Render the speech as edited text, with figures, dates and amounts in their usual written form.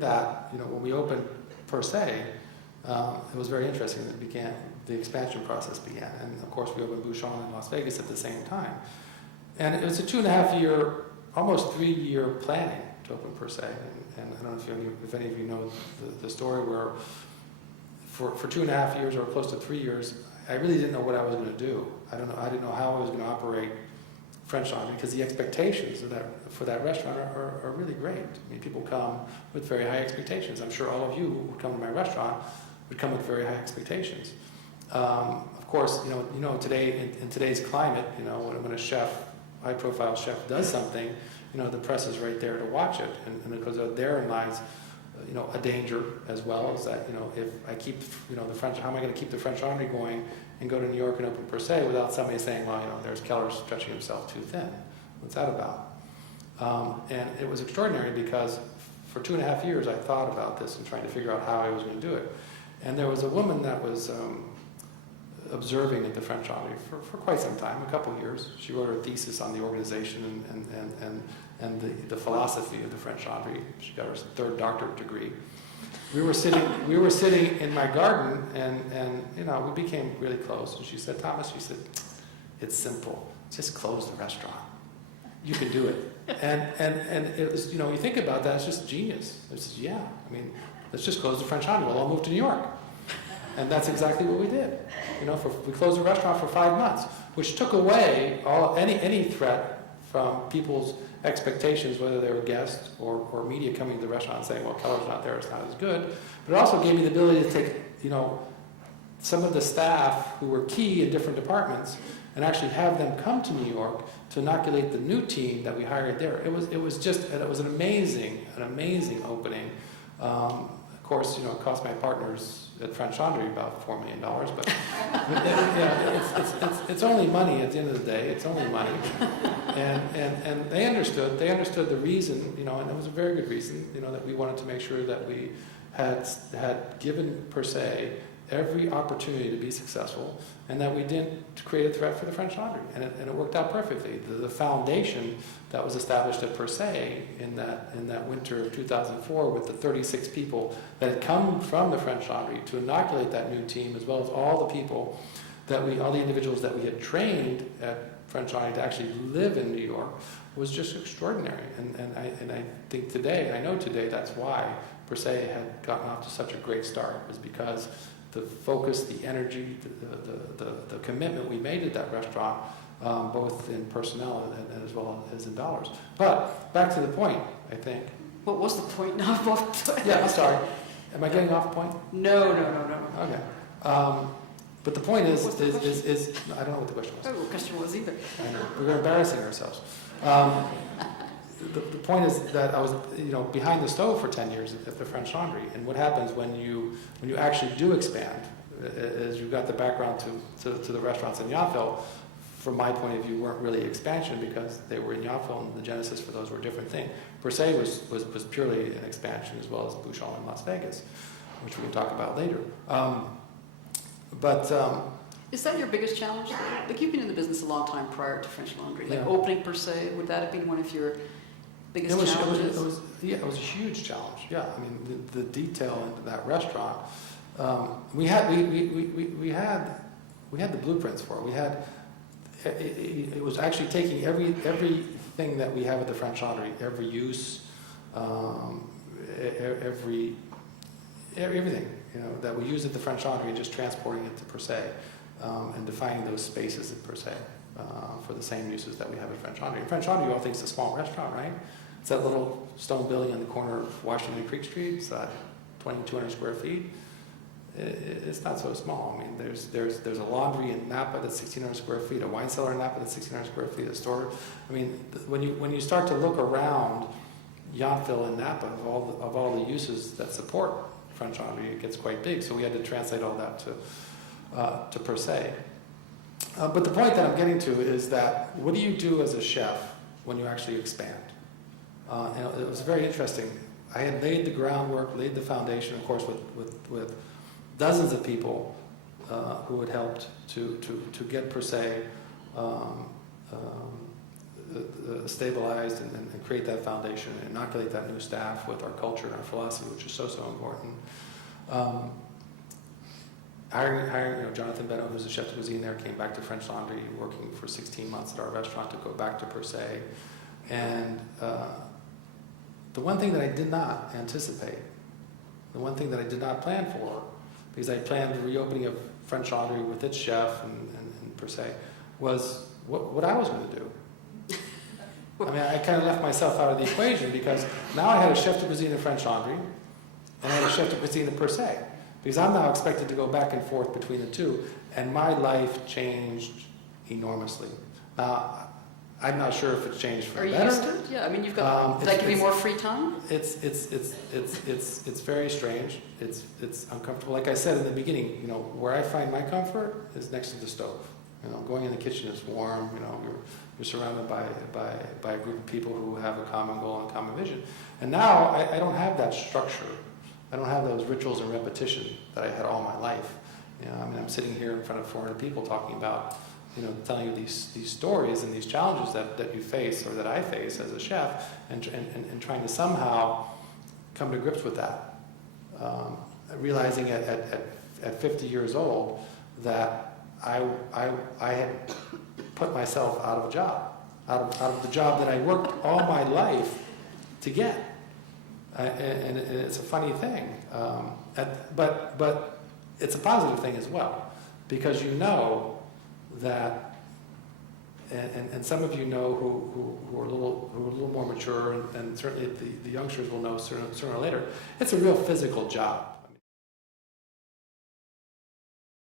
that, when we opened per se, it was very interesting that the expansion process began. And of course we opened Bouchon in Las Vegas at the same time. And it was a 2.5-year, almost 3-year planning to open per se. And I don't know if any of you know the story where for 2.5 years or close to 3 years, I really didn't know what I was going to do. I didn't know how I was going to operate French laundry, because the expectations for that restaurant are really great. I mean, people come with very high expectations. I'm sure all of you who would come to my restaurant would come with very high expectations. Of course, today in today's climate, when a chef, high-profile chef, does something, the press is right there to watch it, and because therein lies, a danger as well, is that if I keep the French, how am I going to keep the French laundry going and go to New York and open per se without somebody saying, well, there's Keller stretching himself too thin. What's that about? And it was extraordinary because for 2.5 years I thought about this and trying to figure out how I was going to do it. And there was a woman that was observing at the French laundry for quite some time, a couple of years. She wrote her thesis on the organization and the philosophy of the French laundry. She got her third doctorate degree. We were sitting in my garden, and we became really close. And she said, Thomas, it's simple. Just close the restaurant. You can do it. And it was, you think about that, it's just genius. It says, yeah, let's just close the French laundry. We'll all move to New York. And that's exactly what we did. We closed the restaurant for 5 months, which took away any threat from people's expectations, whether they were guests or media coming to the restaurant and saying, well, Keller's not there, it's not as good. But it also gave me the ability to take, some of the staff who were key in different departments and actually have them come to New York to inoculate the new team that we hired there. It was an amazing opening. Of course, it cost my partners at French Laundry about $4 million, but it's only money at the end of the day. It's only money, and they understood the reason, and it was a very good reason, that we wanted to make sure that we had given per se every opportunity to be successful, and that we didn't create a threat for the French Laundry, and it worked out perfectly. The foundation that was established at per se in that winter of 2004 with the 36 people that had come from the French Laundry to inoculate that new team, as well as all the people all the individuals that we had trained at French Laundry to actually live in New York, was just extraordinary. And I think today, I know today, that's why per se had gotten off to such a great start, was because the focus, the energy, the commitment we made at that restaurant, both in personnel and as well as in dollars. But back to the point, I think. What was the point now? Yeah, I'm sorry. Am I getting off point? No. Okay. But the point is I don't know what the question was. Oh, the question was either. I know. We're embarrassing ourselves. The point is that I was, behind the stove for 10 years at the French Laundry, and what happens when you actually do expand, as you've got the background to the restaurants in Yountville, from my point of view, weren't really expansion because they were in Yountville, and the genesis for those were a different thing. Per se was purely an expansion, as well as Bouchon in Las Vegas, which we can talk about later. Is that your biggest challenge? Like, you've been in the business a long time prior to French Laundry. Like, Yeah. opening per se, would that have been one of your biggest challenges? It was a huge challenge. Yeah, the detail into that restaurant. We had the blueprints for it. It was actually taking everything that we have at the French Laundry, every use, everything that we use at the French Laundry, and just transporting it to per se, and defining those spaces at per se for the same uses that we have at French Laundry. In French Laundry, you all think it's a small restaurant, right? It's that little stone building on the corner of Washington and Creek Street. It's 2,200 square feet. It's not so small. There's a laundry in Napa that's 1,600 square feet, a wine cellar in Napa that's 1,600 square feet, a store. When you start to look around Yountville and Napa of all the uses that support French Laundry, it gets quite big. So we had to translate all that to per se. But the point that I'm getting to is that what do you do as a chef when you actually expand? And it was very interesting. I had laid the groundwork, laid the foundation, of course, with dozens of people who had helped to get per se stabilized and create that foundation and inoculate that new staff with our culture and our philosophy, which is so important. Hiring Jonathan Beno, who's the chef de cuisine there, came back to French Laundry, working for 16 months at our restaurant to go back to Per Se. And the one thing that I did not anticipate, the one thing that I did not plan for, because I planned the reopening of French Laundry with its chef and Per Se, was what I was going to do. I mean, I kind of left myself out of the equation because now I had a chef de cuisine in French Laundry and I had a chef de cuisine in Per Se. Because I'm now expected to go back and forth between the two, and my life changed enormously. Now, I'm not sure if it's changed for the better. Are you used to it? Yeah, I mean, you've got, does that give you more free time? It's very strange. It's uncomfortable. Like I said in the beginning, where I find my comfort is next to the stove. Going in the kitchen is warm. You're surrounded by a group of people who have a common goal and a common vision. And now I don't have that structure. I don't have those rituals and repetition that I had all my life. I'm sitting here in front of 400 people talking about, telling you these stories and these challenges that you face or that I face as a chef, and trying to somehow come to grips with that. Realizing at 50 years old that I had put myself out of a job, out of the job that I worked all my life to get. And it's a funny thing, but it's a positive thing as well, because that, and some of who are a little more mature, and certainly the youngsters will know sooner or later, it's a real physical job.